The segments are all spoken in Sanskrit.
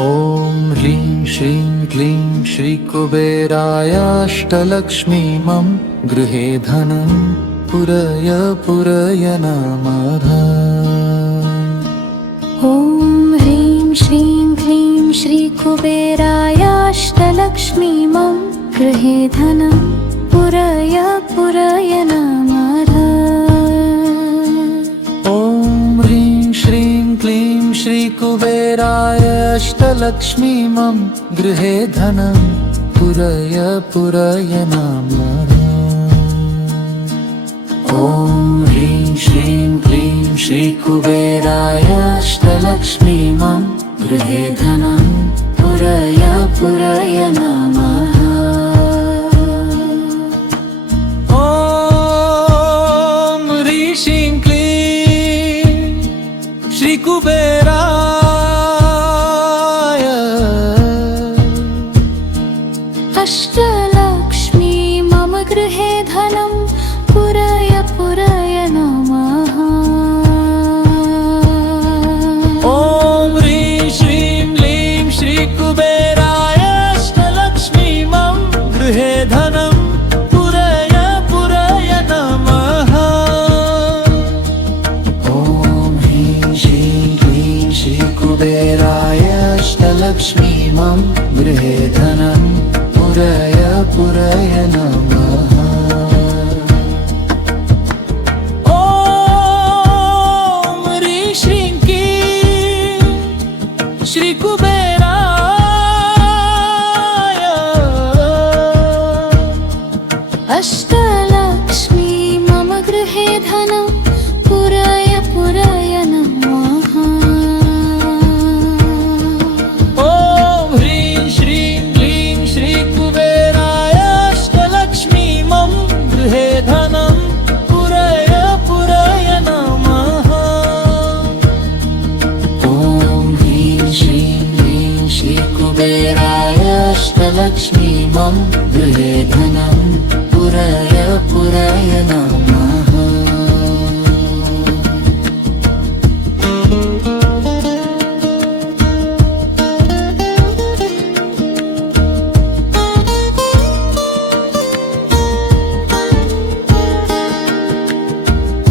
ॐ ह्रीं श्रीं क्लीं श्रीकुबेरायाष्टलक्ष्मी मम गृहे धनं पुरय नमः। ॐ ह्रीं श्रीं क्लीं श्रीकुबेरायाष्टलक्ष्मी मम गृहे धनं पुरय नमः। ॐ ह्रीं श्रीं क्लीं श्रीकुबेरायाष्टलक्ष्मी मम गृहे धनं पुरय नमः। ॐ ह्रीं श्रीं क्लीं श्रीकुबेरायाष्टलक्ष्मी मम गृहे धनं पुरय नमः। ॐ ह्रीं श्रीं क्लीं श्रीकुबेराय अष्टलक्ष्मी मम गृहे धनं पुरय नमः। ॐ ह्रीं श्रीं क्लीं श्रीकुबेराय अष्टलक्ष्मी मम गृहे धनं पुरय नमः। ॐ ह्रीं श्रीं क्लीं श्रीकुबेराय अष्टलक्ष्मी मम गृहे धनं पुरय नमः। ॐ ह्रीं श्रीं क्लीं श्रीकुबेराय अष्टलक्ष्मी मम गृहे धनं पुरय नमः। ॐ ह्रीं श्रीं क्लीं श्रीकुबेराय अष्टलक्ष्मी मम गृहे धनं पुरय नमः। ॐ ह्रीं श्रीं क्लीं श्रीकुबेराय अष्टलक्ष्मी मम गृहे धनं पुरय नमः।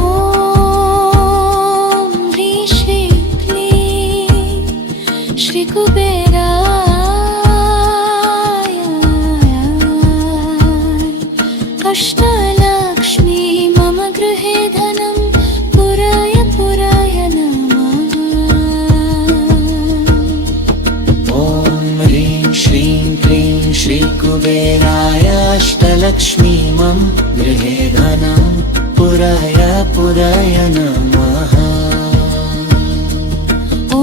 ॐ ह्रीं श्रीं क्लीं श्रीकुबेराय अष्टलक्ष्मी मम गृहे धनं पुरय नमः। ॐ ह्रीं श्रीं क्लीं श्रीकुबेराय अष्टलक्ष्मी मम गृहे धनं पुरय नमः। ॐ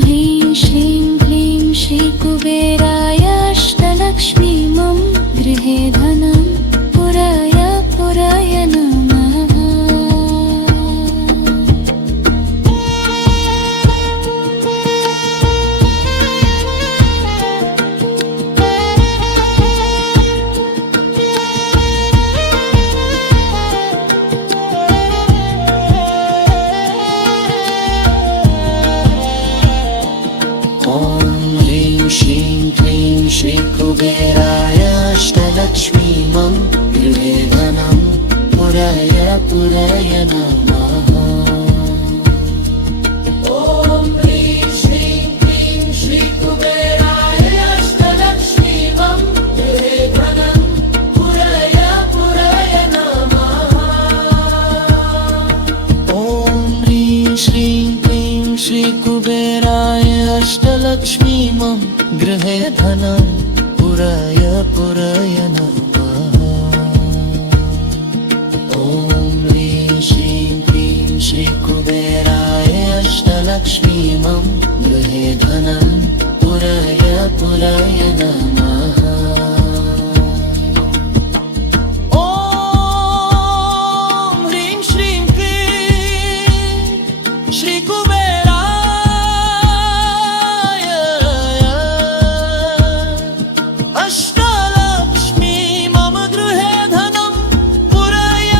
ह्रीं श्रीं क्लीं श्रीकुबेराय अष्टलक्ष्मी मम गृहे धनं पुरय नमः। ॐ ह्रीं श्रीं क्लीं श्रीकुबेराय अष्टलक्ष्मी मम गृहे धनं पुरय नमः। ॐ ह्रीं श्रीं क्लीं श्रीकुबेराय अष्टलक्ष्मी मम गृहे धनं पुरय नमः। ॐ ह्रीं श्रीं क्लीं श्रीकुबेराय अष्टलक्ष्मी मम गृहे धनं पुरय नमः। ॐ ह्रीं श्रीं क्लीं श्रीकुबेराय अष्टलक्ष्मी मम गृहे धनं पुरय नमः। ॐ ह्रीं श्रीं क्लीं श्रीकुबेराय अष्टलक्ष्मी मम गृहे धनं पुरय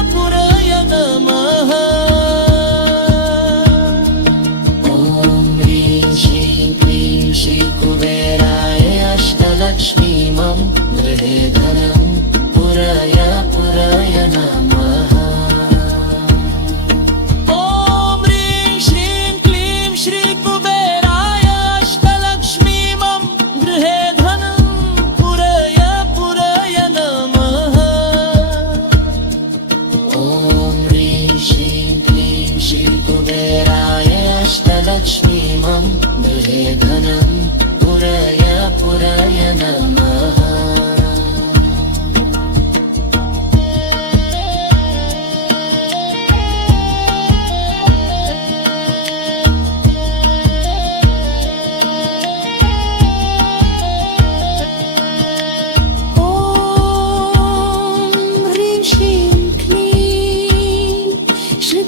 नमः। ॐ ह्रीं श्रीं क्लीं श्रीकुबेराय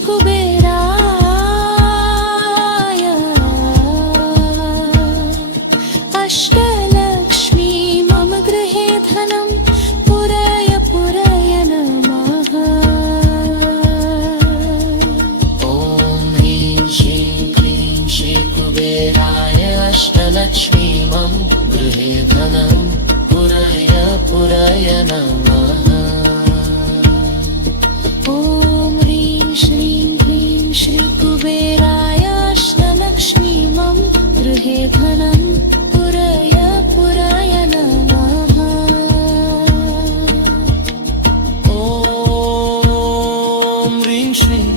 श्रीकुबेराय अष्टलक्ष्मी मम गृहे धनं पुरय पुरय नमः। ॐ ह्रीं श्रीं क्लीं श्रीकुबेराय अष्टलक्ष्मी मम गृहे धनं पुरय पुरय नमः। ॐ ह्रीं श्रीं क्लीं श्रीकुबेराय अष्टलक्ष्मी मम गृहे धनं पुरय पुरय नमः। ॐ ह्रीं श्रीं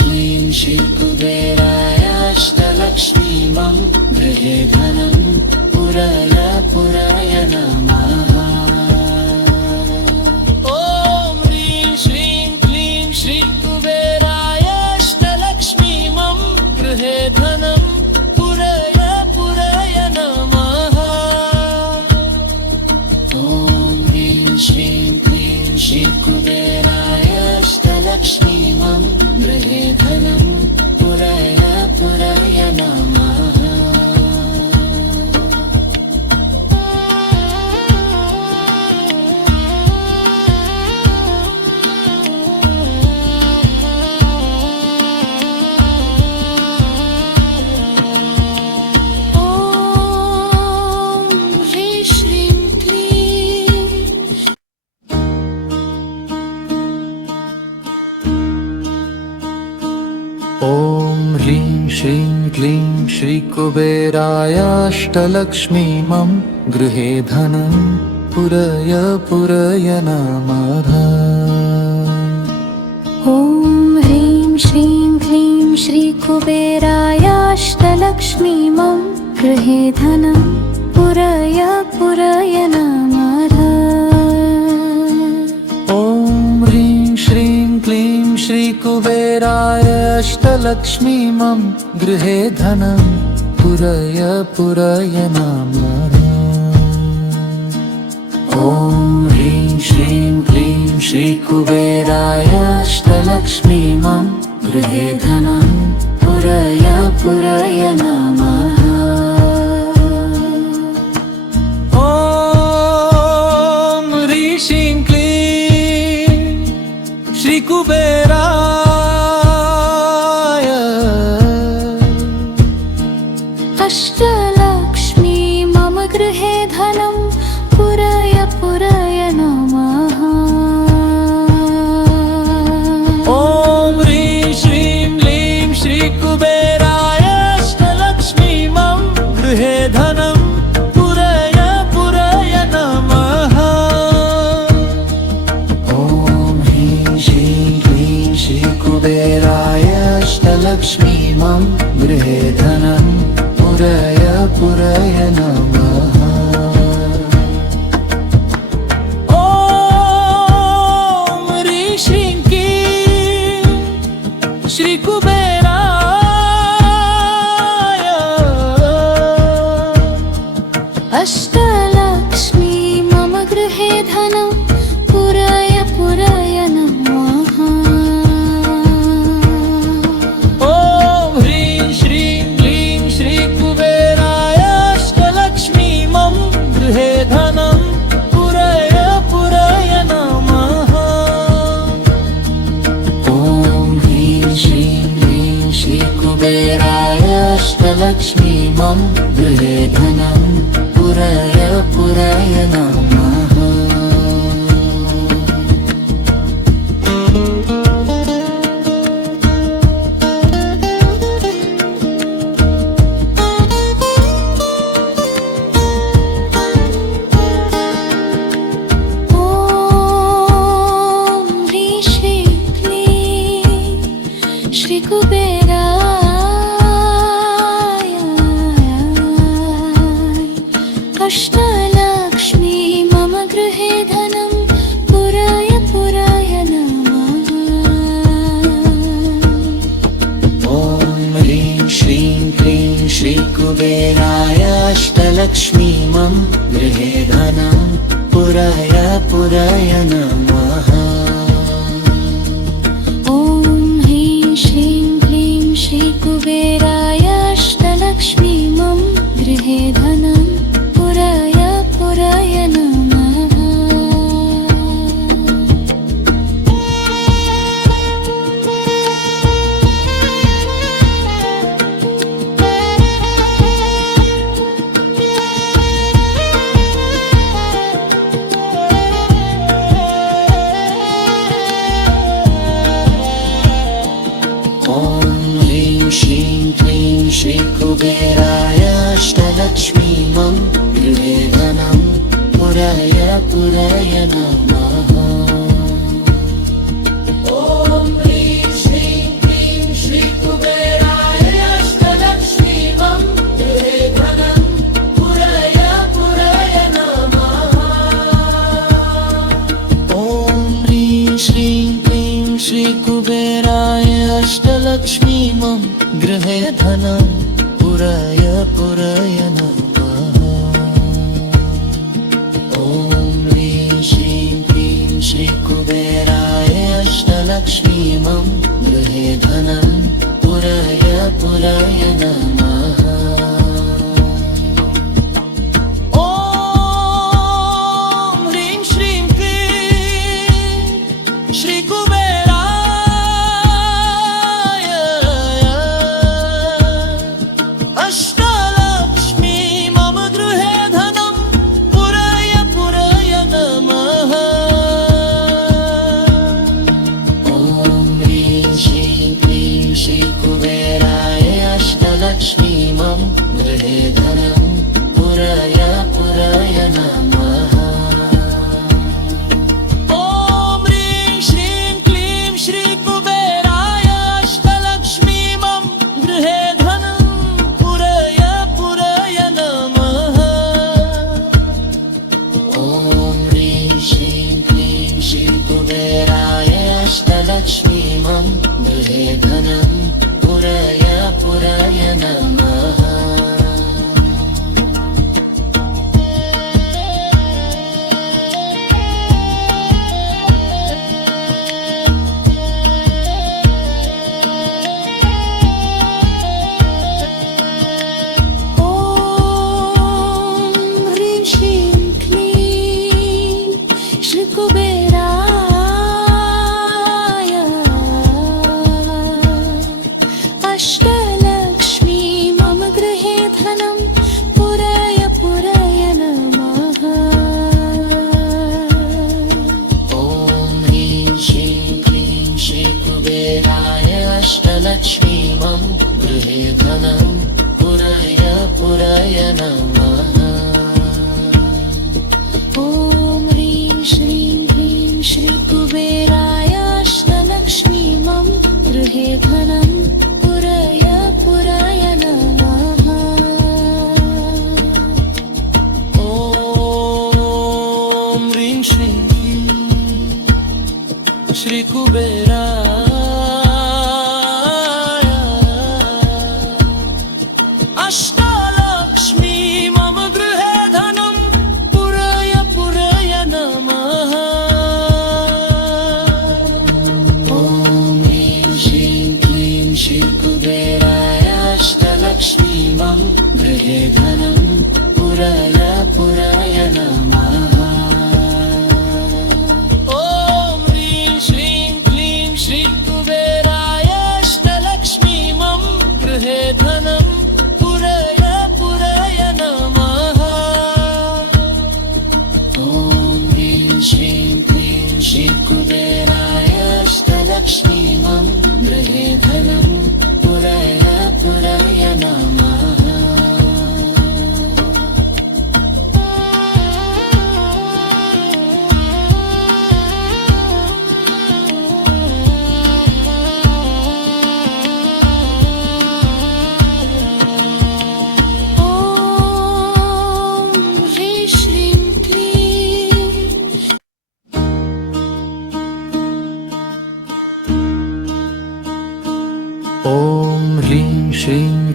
क्लीं श्रीकुबेराय अष्टलक्ष्मी मम गृहे धनं पुरय पुरय नमः। ॐ ह्रीं श्रीं क्लीं श्रीकुबेराय अष्टलक्ष्मी मम गृहे धनं पुरय पुरय नमः। ॐ ह्रीं श्रीं क्लीं श्रीकुबेराय अष्टलक्ष्मी मम गृहे धनं पुरय पुरय नमः। ॐ ह्रीं श्रीं क्लीं श्रीकुबेराय अष्टलक्ष्मी मम गृहे धनं पुरय पुरय नमः। ॐ ह्रीं श्रीं क्लीं श्रीकुबेराय अष्टलक्ष्मी मम गृहे धनं पुरय पुरय नमः। ॐ ह्रीं श्रीं क्लीं श्रीकुबेराय अष्टलक्ष्मी मम गृहे धनं पुरय पुरय नमः। ॐ ह्रीं श्रीं क्लीं श्रीकुबेराय अष्टलक्ष्मी मम गृहे धनं पुरय पुरय नमः। ॐ ह्रीं श्रीं क्लीं श्रीकुबेराय अष्टलक्ष्मी मम गृहे धनं पुरय पुरय नमः। ॐ ह्रीं श्रीं क्लीं श्रीकुबेराय अष्टलक्ष्मी मम गृहे धनं पुरय पुरय नमः। ॐ ह्रीं श्रीं क्लीं श्रीकुबेराय अष्टलक्ष्मी मम गृहे धनं पुरय पुरय नमः। ॐ ह्रीं श्रीं क्लीं श्रीकुबेराय अष्टलक्ष्मी मम गृहे धनं पुरय पुरय नमः। ॐ ह्रीं श्रीं क्लीं श्रीकुबेराय अष्टलक्ष्मी मम गृहे धनं पुरय पुरय नमः। ॐ ह्रीं श्रीं क्लीं श्रीकुबेराय अष्टलक्ष्मी मम गृहे धनं पुरय पुरय नमः। ॐ ह्रीं श्रीं क्लीं श्रीकुबेराय अष्टलक्ष्मी मम गृहे धनं पुरय पुरय नमः। अष्टलक्ष्मी कुबेराय अष्टलक्ष्मी मम गृहे धनं पुरय पुरय नमः। ॐ ह्रीं श्रीं क्लीं श्रीकुबेराय अष्टलक्ष्मी मम गृहे धनं पुरय पुरय नमः। ॐ ह्रीं श्रीं क्लीं श्रीकुबेराय अष्टलक्ष्मी मम गृहे धनं पुरय पुरय नमः। ॐ ह्रीं श्रीं क्लीं श्रीकुबेराय अष्टलक्ष्मी मम गृहे धनं पुरय पुरय नमः। ॐ ह्रीं श्रीं क्लीं श्रीकुबेराय अष्टलक्ष्मी मम गृहे धनं पुरय पुरय नमः। ॐ ह्रीं श्रीं क्लीं श्रीकुबेराय अष्टलक्ष्मी मम गृहे धनं पुरय पुरय नमः। ॐ ह्रीं श्रीं क्लीं श्रीकुबेराय अष्टलक्ष्मी मम गृहे धनं पुरय पुरय नमः। ॐ ह्रीं श्रीं क्लीं श्रीकुबेराय अष्टलक्ष्मी मम गृहे धनं पुरय पुरय नमः। ॐ ह्रीं श्रीं क्लीं श्रीकुबेराय अष्टलक्ष्मी मम गृहे धनं पुरय पुरय नमः। ॐ ह्रीं श्रीं क्लीं श्रीकुबेराय अष्टलक्ष्मी मम गृहे धनं पुरय पुरय नमः। ॐ ह्रीं श्रीं क्लीं श्रीकुबेराय अष्टलक्ष्मी मम गृहे धनं पुरय पुरय नमः। ॐ ह्रीं श्रीं क्लीं श्रीकुबेराय अष्टलक्ष्मी मम गृहे धनं पुरय पुरय नमः। ॐ ह्रीं श्रीं क्लीं श्रीकुबेराय अष्टलक्ष्मी मम गृहे धनं पुरय पुरय नमः। ॐ ह्रीं श्रीं श्रीकुबेराय अष्टलक्ष्मी मम गृहे धनं पुरय पुरय नमः। ॐ ह्रीं श्रीं क्लीं श्रीकुबेराय अष्टलक्ष्मी मम गृहे धनं पुरय पुरय नमः। ॐ ह्रीं श्रीं क्लीं श्रीकुबेराय अष्टलक्ष्मी मम गृहे धनं पुरय पुरय नमः। ॐ ह्रीं श्रीं क्लीं श्रीकुबेराय अष्टलक्ष्मी मम गृहे धनं पुरय पुरय नमः।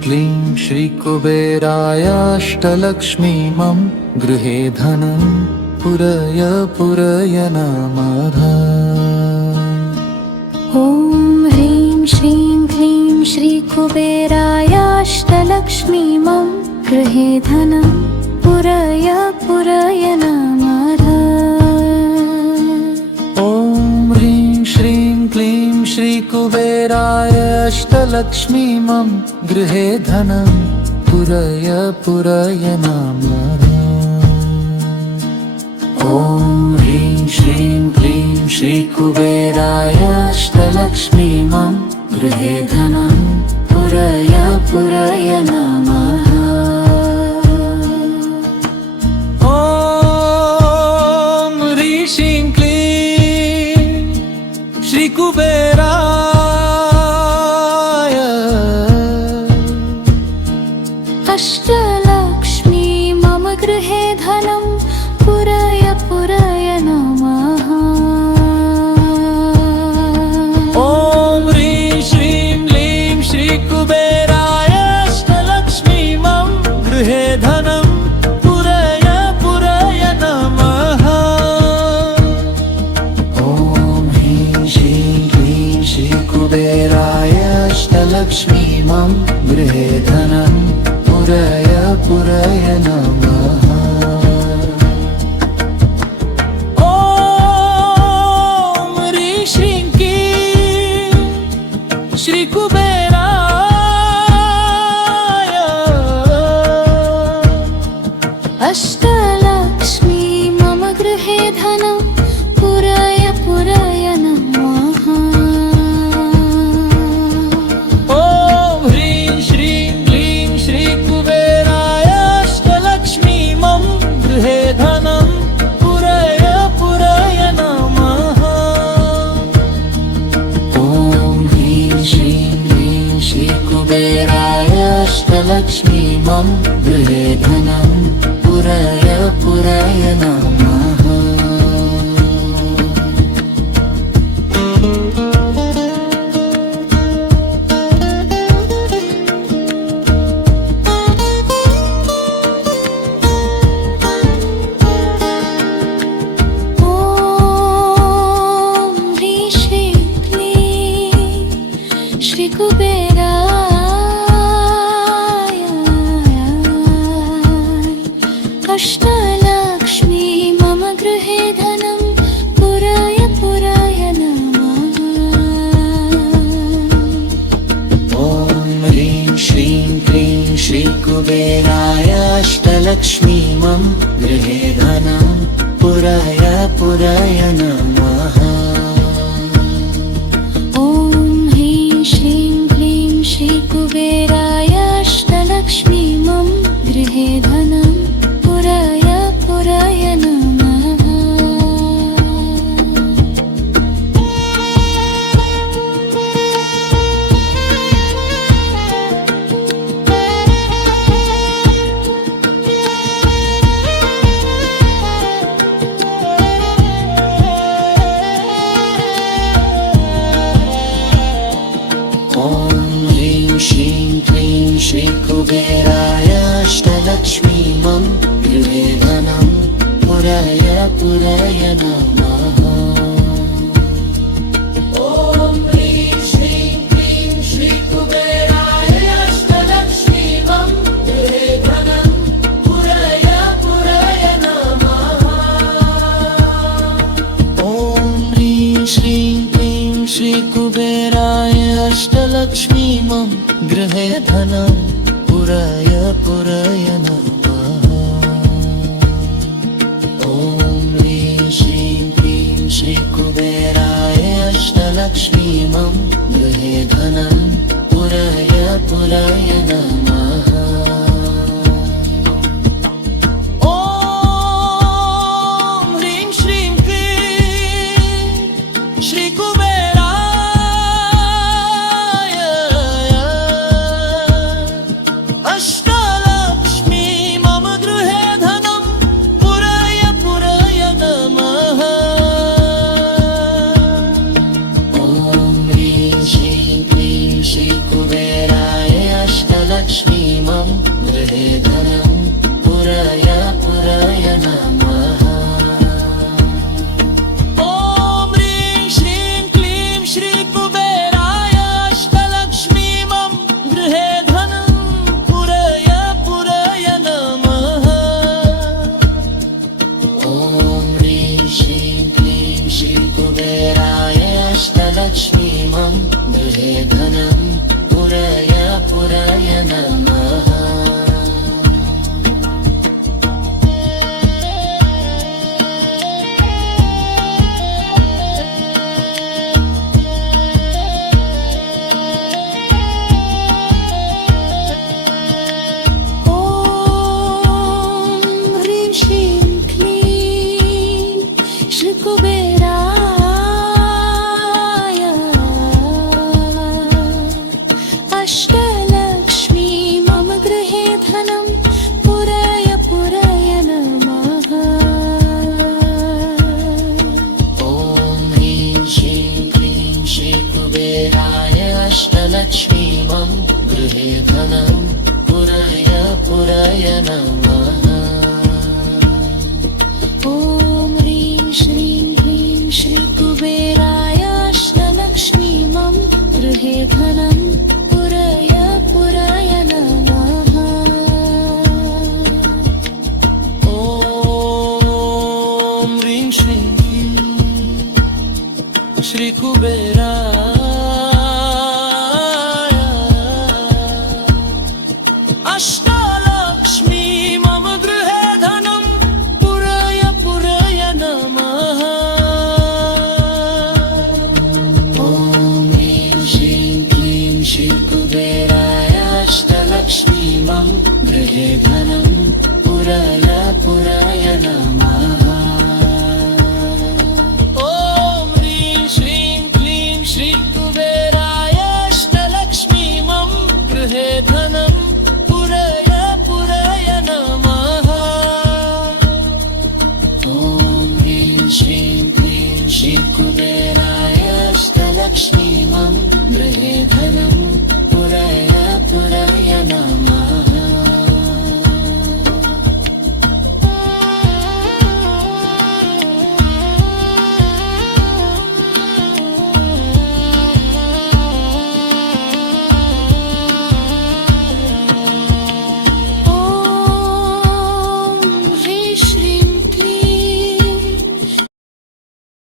क्लीं श्रीकुबेराय अष्टलक्ष्मी मम गृहे धनं पुरय पुरय नमः। ॐ ह्रीं श्रीं क्लीं श्रीकुबेराय अष्टलक्ष्मी मम गृहे धनं पुरय पुरय नमः। ॐ ह्रीं श्रीं क्लीं श्रीकुबेराय अष्टलक्ष्मी मम गृहे धनं पुरय पुरय नमः। ॐ ह्रीं श्रीं क्लीं श्रीकुबेराय अष्टलक्ष्मी मम गृहे धनं पुरय पुरय नमः। ॐ ह्रीं श्रीं क्लीं श्रीकुबेराय अष्टलक्ष्मी मम गृहे धनं पुरय पुरय नमः। ॐ ह्रीं श्रीं क्लीं श्रीकुबेराय अष्टलक्ष्मी मम गृहे धनं पुरय पुरय नमः। ॐ ह्रीं श्रीं क्लीं श्रीकुबेराय अष्टलक्ष्मी मम गृहे धनं पुरय पुरय नमः। ॐ ह्रीं श्रीं क्लीं श्रीकुबेराय अष्टलक्ष्मी मम गृहे धनं पुरय पुरय नमः। ॐ ह्रीं श्रीं क्लीं श्रीकुबेराय अष्टलक्ष्मी मम गृहे धनं पुरय पुरय नमः। ॐ ह्रीं श्रीं क्लीं श्रीकुबेराय अष्टलक्ष्मी मम गृहे धनं पुरय पुरय नमः। ॐ ह्रीं श्रीं क्लीं श्रीकुबेराय अष्टलक्ष्मी मम गृहे धनं पुरय पुरय नमः। ॐ ह्रीं श्रीं क्लीं श्रीकुबेराय अष्टलक्ष्मी मम गृहे धनं पुरय पुरय नमः। ॐ ह्रीं श्रीं क्लीं श्रीकुबेराय अष्टलक्ष्मी मम गृहे धनं पुरय पुरय नमः। ॐ ह्रीं श्रीं क्लीं श्रीकुबेराय अष्टलक्ष्मी मम गृहे धनं पुरय पुरय नमः। ॐ ह्रीं श्रीं क्लीं श्रीकुबेराय अष्टलक्ष्मी मम गृहे धनं पुरय पुरय नमः। ॐ ह्रीं श्रीं क्लीं श्रीकुबेराय अष्टलक्ष्मी मम गृहे धनं पुरय पुरय नमः। ॐ ह्रीं श्रीं क्लीं श्रीकुबेराय अष्टलक्ष्मी मम गृहे धनं पुरय पुरय नमः। ॐ ह्रीं श्रीं क्लीं श्रीकुबेराय अष्टलक्ष्मी मम गृहे धनं पुरय पुरय नमः। ॐ ह्रीं श्रीं क्लीं श्रीकुबेराय अष्टलक्ष्मी श्रीकुबेराय अष्टलक्ष्मीमं गृहे धनं पुरय पुरय नमः। कुबेराय अष्टलक्ष्मी मम गृहे धनं पुरय पुरय नमः। ॐ ह्रीं श्रीं क्लीं श्रीकुबेराय अष्टलक्ष्मी मम गृहे धनं पुरय पुरय नमः। ॐ ह्रीं श्रीं क्लीं श्रीकुबेराय अष्टलक्ष्मी मम गृहे धनं पुरय पुरय नमः। ॐ ह्रीं श्रीं श्रीकुबेराय अष्टलक्ष्मी मम गृहे धनं पुरय पुरय नमः। ॐ ह्रीं श्रीं क्लीं श्रीकुबेराय अष्टलक्ष्मी मम गृहे धनं पुरय पुरय नमः। ॐ ह्रीं श्रीं क्लीं श्रीकुबेराय अष्टलक्ष्मी मम गृहे धनं पुरय पुरय नमः। ॐ ह्रीं श्रीं क्लीं श्रीकुबेराय अष्टलक्ष्मी मम गृहे धनं पुरय पुरय नमः।